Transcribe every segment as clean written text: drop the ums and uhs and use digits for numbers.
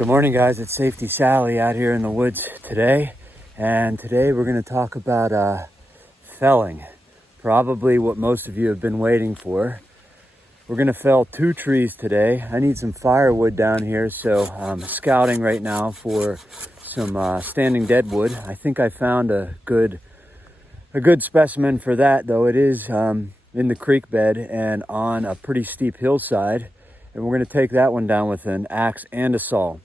Good morning, guys. It's Safety Sally out here in the woods today, and today we're going to talk about felling, probably what most of you have been waiting for. We're going to fell 2 trees today. I need some firewood down here, so I'm scouting right now for some standing deadwood. I think I found a good specimen for that, though. It is in the creek bed and on a pretty steep hillside, and we're going to take that one down with an axe and a saw.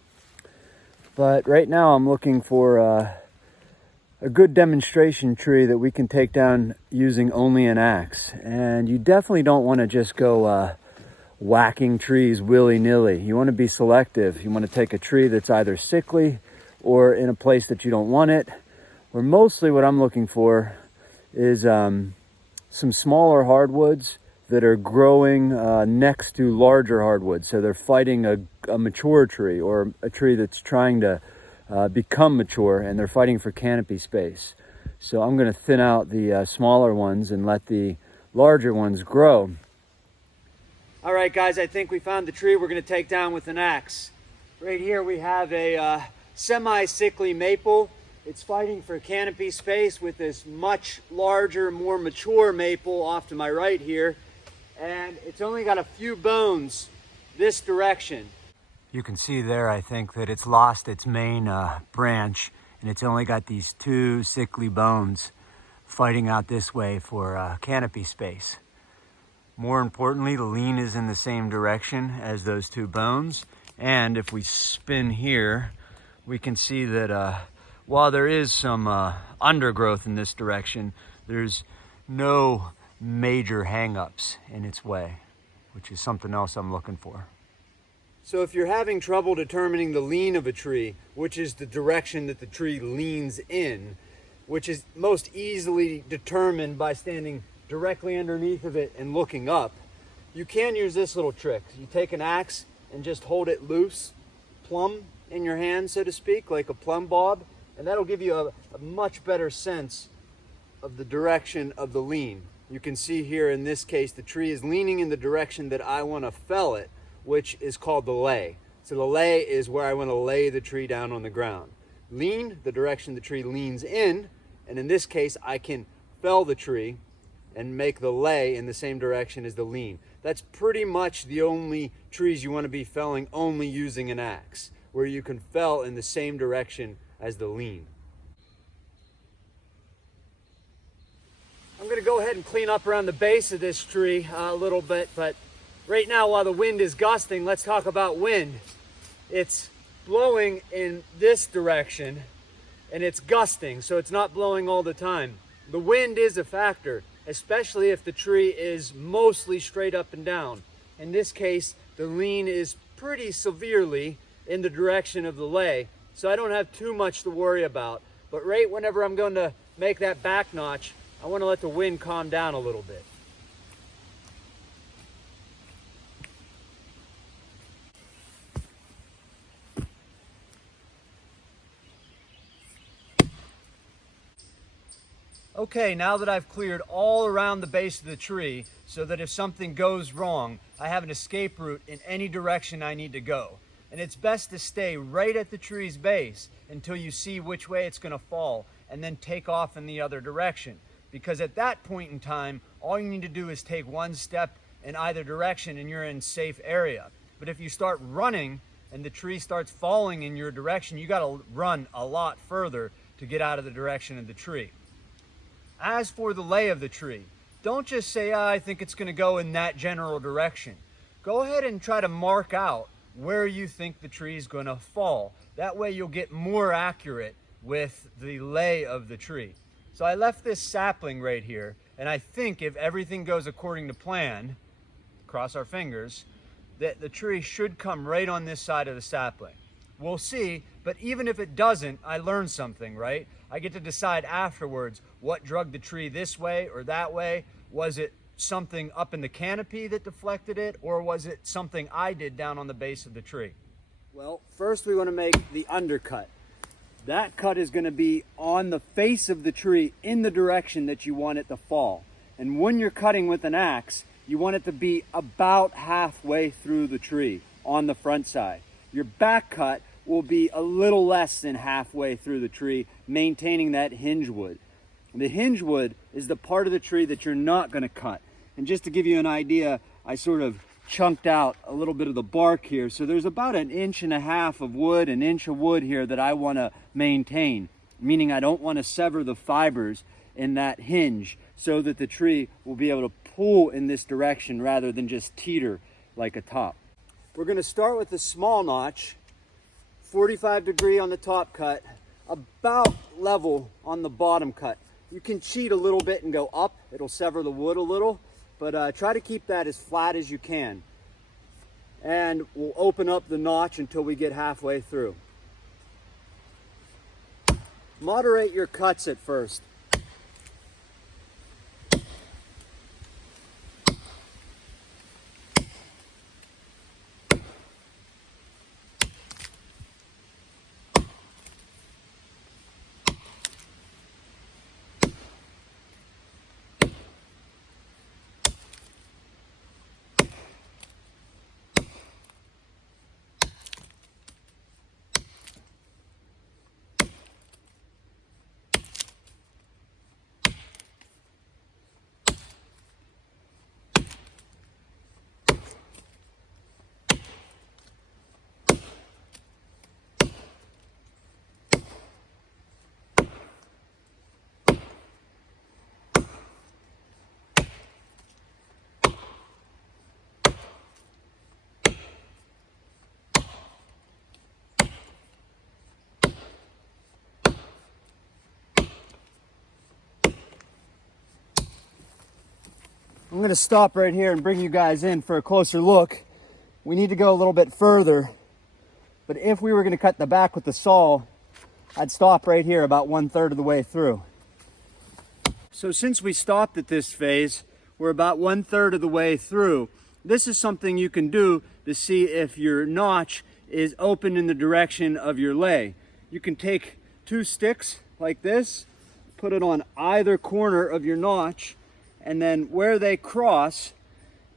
But right now I'm looking for a good demonstration tree that we can take down using only an axe. And you definitely don't want to just go whacking trees willy-nilly. You want to be selective. You want to take a tree that's either sickly or in a place that you don't want it. Or mostly what I'm looking for is some smaller hardwoods that are growing next to larger hardwoods. So they're fighting a mature tree or a tree that's trying to become mature, and they're fighting for canopy space. So I'm going to thin out the smaller ones and let the larger ones grow. All right, guys, I think we found the tree we're going to take down with an axe. Right here we have a semi-sickly maple. It's fighting for canopy space with this much larger, more mature maple off to my right here. And it's only got a few bones this direction. You can see there, I think, that it's lost its main branch, and it's only got these 2 sickly bones fighting out this way for canopy space. More importantly, the lean is in the same direction as those 2 bones. And if we spin here, we can see that while there is some undergrowth in this direction, there's no major hang-ups in its way, which is something else I'm looking for. So if you're having trouble determining the lean of a tree, which is the direction that the tree leans in, which is most easily determined by standing directly underneath of it and looking up, you can use this little trick. You take an axe and just hold it loose, plumb in your hand, so to speak, like a plumb bob, and that'll give you a much better sense of the direction of the lean. You can see here in this case, the tree is leaning in the direction that I want to fell it, which is called the lay. So the lay is where I want to lay the tree down on the ground. Lean, the direction the tree leans in, and in this case, I can fell the tree and make the lay in the same direction as the lean. That's pretty much the only trees you want to be felling only using an axe, where you can fell in the same direction as the lean. I'm going to go ahead and clean up around the base of this tree a little bit, but right now while the wind is gusting, let's talk about wind. It's blowing in this direction and it's gusting, so it's not blowing all the time. The wind is a factor, especially if the tree is mostly straight up and down. In this case, the lean is pretty severely in the direction of the lay, so I don't have too much to worry about. But right whenever I'm going to make that back notch, I want to let the wind calm down a little bit. Okay, now that I've cleared all around the base of the tree so that if something goes wrong, I have an escape route in any direction I need to go. And it's best to stay right at the tree's base until you see which way it's going to fall and then take off in the other direction. Because at that point in time, all you need to do is take 1 step in either direction and you're in safe area. But if you start running and the tree starts falling in your direction, you got to run a lot further to get out of the direction of the tree. As for the lay of the tree, don't just say, I think it's going to go in that general direction. Go ahead and try to mark out where you think the tree is going to fall. That way you'll get more accurate with the lay of the tree. So I left this sapling right here, and I think if everything goes according to plan, cross our fingers, that the tree should come right on this side of the sapling. We'll see, but even if it doesn't, I learned something, right? I get to decide afterwards what drug the tree this way or that way. Was it something up in the canopy that deflected it, or was it something I did down on the base of the tree? Well, first we want to make the undercut. That cut is going to be on the face of the tree in the direction that you want it to fall. And when you're cutting with an axe, you want it to be about halfway through the tree on the front side. Your back cut will be a little less than halfway through the tree, maintaining that hinge wood. The hinge wood is the part of the tree that you're not going to cut. And just to give you an idea, I sort of chunked out a little bit of the bark here. So there's about 1.5 inches of wood, 1 inch of wood here that I want to maintain, meaning I don't want to sever the fibers in that hinge so that the tree will be able to pull in this direction rather than just teeter like a top. We're going to start with the small notch, 45° on the top cut, about level on the bottom cut. You can cheat a little bit and go up. It'll sever the wood a little, but try to keep that as flat as you can. And we'll open up the notch until we get halfway through. Moderate your cuts at first. I'm going to stop right here and bring you guys in for a closer look. We need to go a little bit further, but if we were going to cut the back with the saw, I'd stop right here about 1/3 of the way through. So since we stopped at this phase, we're about 1/3 of the way through. This is something you can do to see if your notch is open in the direction of your lay. You can take 2 sticks like this, put it on either corner of your notch, and then where they cross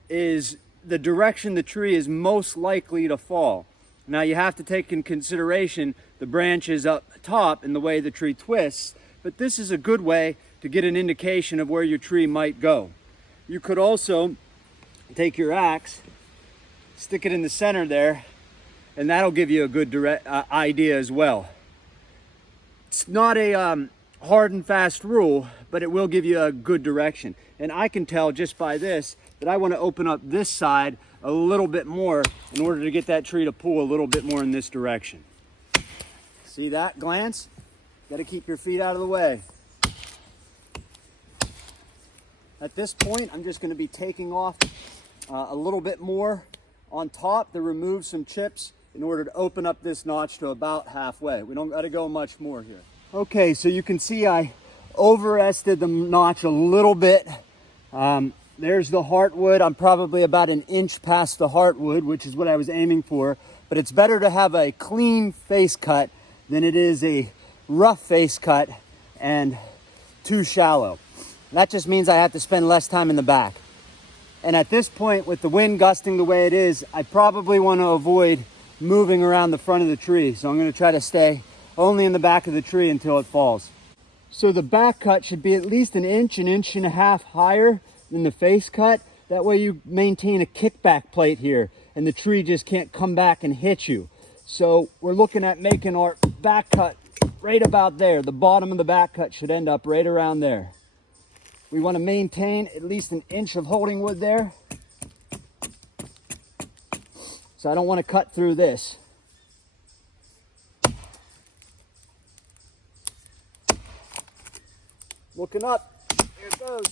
is the direction the tree is most likely to fall. Now you have to take in consideration the branches up top and the way the tree twists, but this is a good way to get an indication of where your tree might go. You could also take your axe, stick it in the center there, and that'll give you a good idea as well. It's not a hard and fast rule, but it will give you a good direction. And I can tell just by this that I want to open up this side a little bit more in order to get that tree to pull a little bit more in this direction. See that glance? Got to keep your feet out of the way. At this point, I'm just going to be taking off a little bit more on top to remove some chips in order to open up this notch to about halfway. We don't got to go much more here. Okay, so you can see I overestimated the notch a little bit. There's the heartwood. I'm probably about 1 inch past the heartwood, which is what I was aiming for. But it's better to have a clean face cut than it is a rough face cut and too shallow. That just means I have to spend less time in the back. And at this point, with the wind gusting the way it is, I probably want to avoid moving around the front of the tree. So I'm going to try to stay only in the back of the tree until it falls. So the back cut should be at least 1 inch, 1.5 inches higher than the face cut. That way you maintain a kickback plate here and the tree just can't come back and hit you. So we're looking at making our back cut right about there. The bottom of the back cut should end up right around there. We want to maintain at least 1 inch of holding wood there. So I don't want to cut through this. Looking up, here it goes.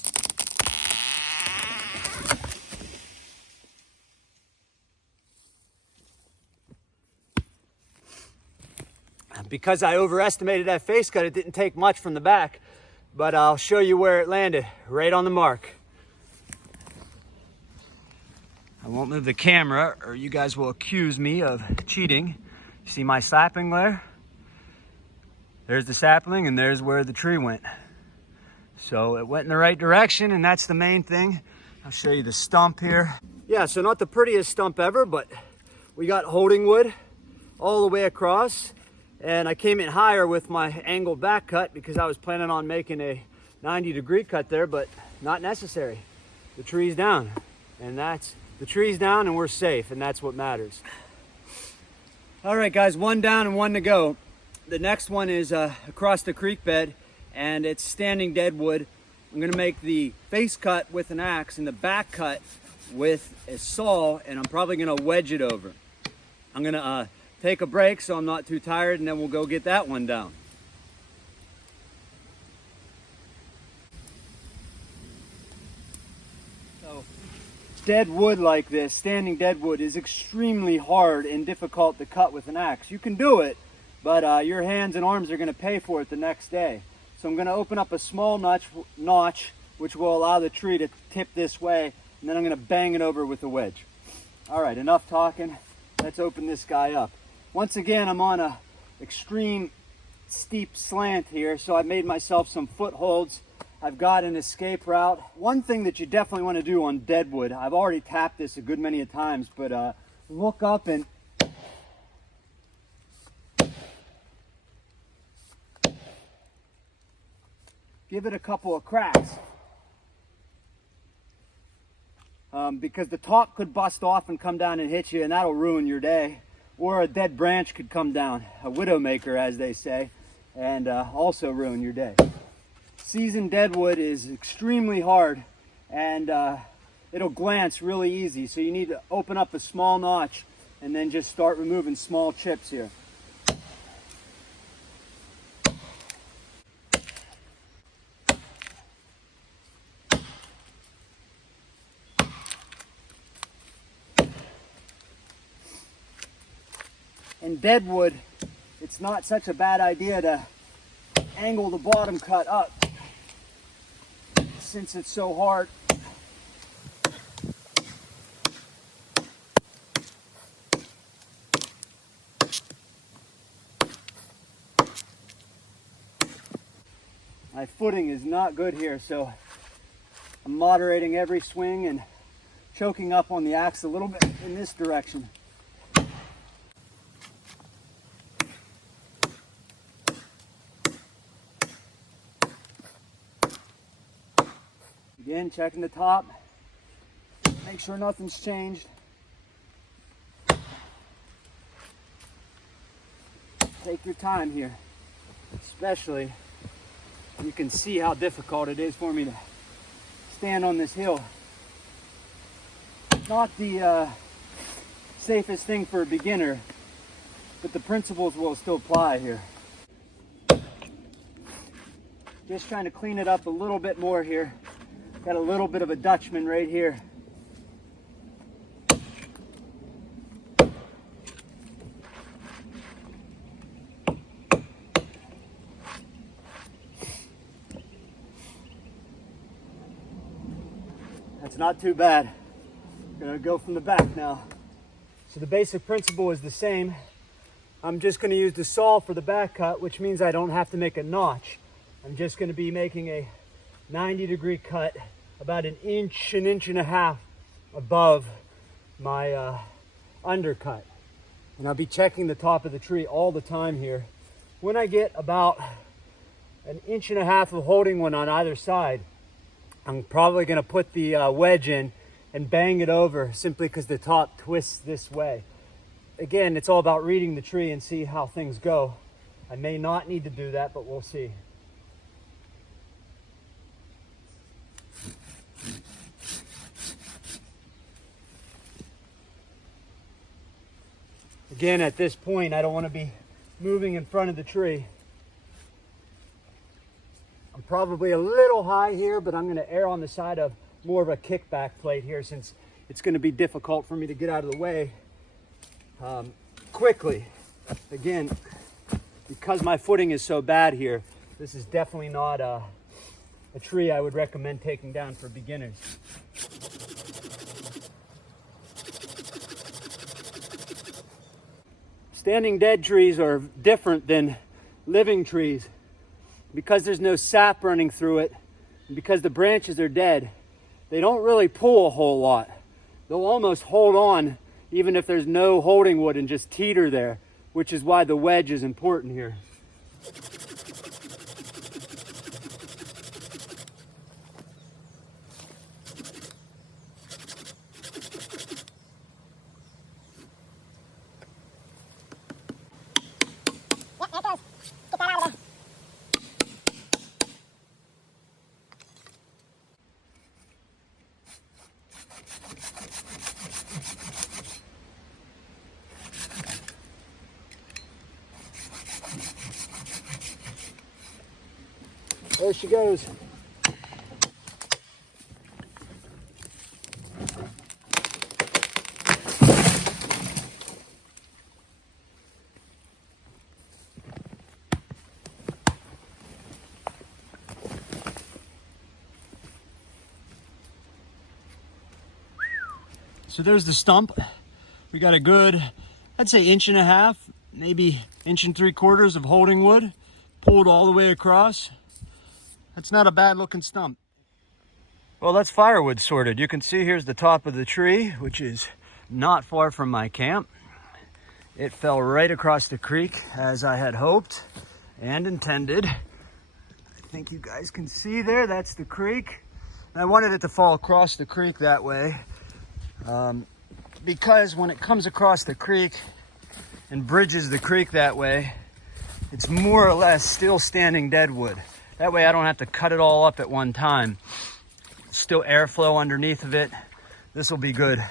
Because I overestimated that face cut, it didn't take much from the back, but I'll show you where it landed, right on the mark. I won't move the camera or you guys will accuse me of cheating. You see my sapling there? There's the sapling and there's where the tree went. So it went in the right direction and that's the main thing. I'll show you the stump here. Yeah, so not the prettiest stump ever, but we got holding wood. all the way across, and I came in higher with my angled back cut because I was planning on making a 90-degree cut there, but not necessary. The tree's down, and the tree's down and we're safe, and that's what matters. All right, guys, one down and one to go. The next one is across the creek bed, and it's standing deadwood. I'm gonna make the face cut with an axe and the back cut with a saw, and I'm probably gonna wedge it over. I'm gonna take a break so I'm not too tired, and then we'll go get that one down. So, deadwood like this, standing deadwood, is extremely hard and difficult to cut with an axe. You can do it, but your hands and arms are gonna pay for it the next day. So I'm gonna open up a small notch, which will allow the tree to tip this way, and then I'm gonna bang it over with a wedge. All right, enough talking. Let's open this guy up. Once again, I'm on a extreme steep slant here, so I've made myself some footholds. I've got an escape route. One thing that you definitely want to do on deadwood, I've already tapped this a good many times, but look up and give it a couple of cracks. Because the top could bust off and come down and hit you, and that'll ruin your day. Or a dead branch could come down, a widowmaker as they say, and also ruin your day. Seasoned deadwood is extremely hard, and it'll glance really easy, so you need to open up a small notch and then just start removing small chips here. In deadwood, it's not such a bad idea to angle the bottom cut up since it's so hard. My footing is not good here, so I'm moderating every swing and choking up on the axe a little bit in this direction. Again, checking the top, make sure nothing's changed. Take your time here, especially you can see how difficult it is for me to stand on this hill. Not the safest thing for a beginner, but the principles will still apply here. Just trying to clean it up a little bit more here. Got a little bit of a Dutchman right here. That's not too bad. Gonna go from the back now. So the basic principle is the same. I'm just gonna use the saw for the back cut, which means I don't have to make a notch. I'm just gonna be making a 90-degree cut about an inch and a half above my undercut. And I'll be checking the top of the tree all the time here. When I get about an inch and a half of holding one on either side, I'm probably gonna put the wedge in and bang it over simply because the top twists this way. Again, it's all about reading the tree and see how things go. I may not need to do that, but we'll see. Again, at this point, I don't want to be moving in front of the tree. I'm probably a little high here, but I'm going to err on the side of more of a kickback plate here since it's going to be difficult for me to get out of the way quickly. Again, because my footing is so bad here, this is definitely not a tree I would recommend taking down for beginners. Standing dead trees are different than living trees because there's no sap running through it, and because the branches are dead. They don't really pull a whole lot. They'll almost hold on even if there's no holding wood and just teeter there. which is why the wedge is important here. There she goes. So there's the stump. We got a good, I'd say 1.5 inches, maybe 1 3/4 of holding wood, pulled all the way across. That's not a bad looking stump. Well, that's firewood sorted. You can see here's the top of the tree, which is not far from my camp. It fell right across the creek as I had hoped and intended. I think you guys can see there, that's the creek. And I wanted it to fall across the creek that way because when it comes across the creek and bridges the creek that way, it's more or less still standing deadwood. That way I don't have to cut it all up at one time. Still airflow underneath of it. This will be good,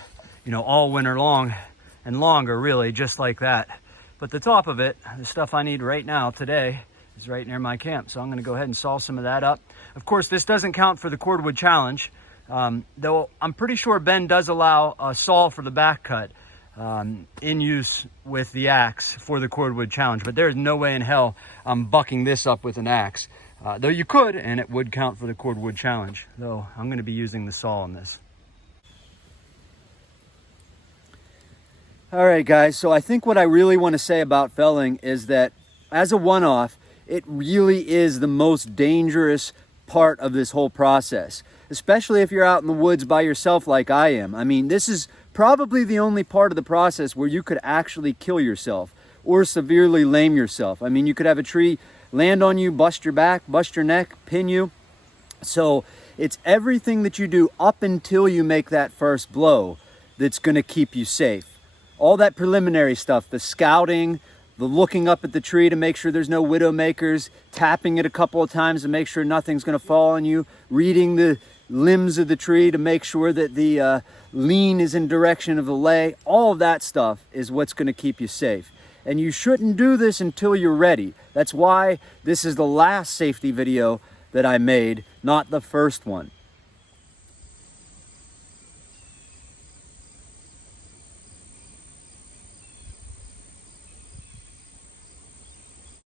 you know, all winter long and longer, really, just like that. But the top of it, the stuff I need right now today, is right near my camp. So I'm gonna go ahead and saw some of that up. Of course, this doesn't count for the cordwood challenge, though I'm pretty sure Ben does allow a saw for the back cut in use with the axe for the cordwood challenge. But there's no way in hell I'm bucking this up with an axe. Though you could, and it would count for the cordwood challenge. Though I'm going to be using the saw on this. All right, guys. So I think what I really want to say about felling is that as a one-off, it really is the most dangerous part of this whole process, especially if you're out in the woods by yourself like I am. I mean, this is probably the only part of the process where you could actually kill yourself or severely lame yourself. I mean, you could have a tree land on you, bust your back, bust your neck, pin you. So it's everything that you do up until you make that first blow that's going to keep you safe. All that preliminary stuff, the scouting, the looking up at the tree to make sure there's no widow makers, tapping it a couple of times to make sure nothing's going to fall on you, reading the limbs of the tree to make sure that the lean is in direction of the lay. All of that stuff is what's going to keep you safe. And you shouldn't do this until you're ready. That's why this is the last safety video that I made, not the first one.